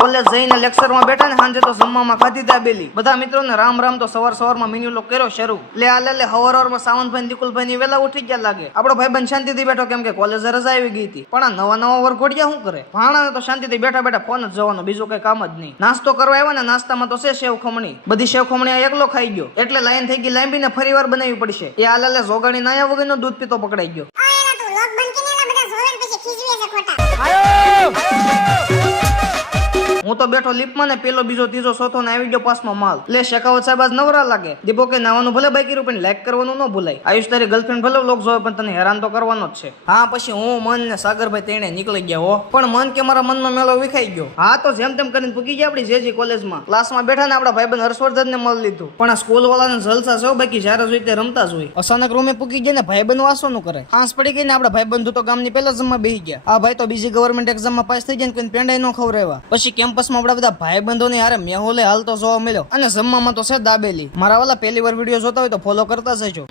College જઈને લેક્ચરમાં બેઠા ને સાંજે તો જમવામાં ખાધી દાબેલી બધા મિત્રોને રામ રામ તો સવાર સવારમાં મિની લોક કર્યો શરૂ. લે આ લે હવાર હવારમાં સાવંતભાઈ નિકુલભાઈ ની વેલા ઉઠી ગયા લાગે. આપણો ભાઈ બંધ શાંતિથી બેઠો કેમ કે કોલેજ રજા આવી ગઈ હતી. પણ આ નવા નવા વરઘોડિયા શું કરે? ભાણા તો શાંતિથી બેઠા બેઠા ફોન જ જવાનો, બીજું કઈ કામ જ નહીં. નાસ્તો કરવા આવ્યો ને નાસ્તામાં તો છે સેવ ખમણી. બધી સેવ ખમણી એકલો ખાઈ ગયો. એટલે લાઈન થઈ ગઈ લાંબી ને ફરી વાર બનાવવી પડશે. એ આ લે જોગાણી નાયા વગરનો દૂધ પીતો પકડાઈ ગયો. હું તો બેઠો લીપમાં ને પેલો, બીજો, ત્રીજો, ચોથો ને આવી ગયો પાસમાં માલ. લે શેખાવત સાહેબ, આજ નવરા લાગે. દીપો કે નાવાનું ભલે બાકી કર્યું પણ લાઈક કરવાનું ન ભૂલાય. આયુષ, તારી ગર્લફ્રેન્ડ ભલે લોક જોવે, પણ તને હેરાન તો કરવાનો જ છે. હા, પછી હું, મન ને સાગરભાઈ તેણે નીકળી ગયા હો. પણ મન કે મારા મનમાં મેલો વિખાઈ ગયો. હા, તો જેમ તેમ કરીને પૂકી ગયા આપણી જેજી કોલેજમાં. ક્લાસમાં બેઠા ને આપણા ભાઈબંધ હર્ષવર્ધન ને મળી લીધું. પણ આ સ્કૂલ વાળાને જલસા છે બાકી, જ્યારે જોઈ તે રમતા જ હોય. અચાનક રૂમે પૂકી ગયા ને ભાઈબંધ વાસવાનું કરે. આંસ પડી ગઈ ને આપણા ભાઈબંધુ તો ગામની પહેલા જમવા બેસી ગયા. આ ભાઈ તો બીજી ગવર્મેન્ટ એક્ઝામમાં પાસ થઈ જાય ને કોઈને પેંડાઈ ન ખવરાવ્યા પછી કેમ્પસમાં આપણા બધા ને યાર મેહોલે હાલતો જોવા મળ્યો. અને જમવામાં તો છે દાબેલી. મારા વાલા પહેલી વાર વીડિયો જોતા હોય તો ફોલો કરતા જજો.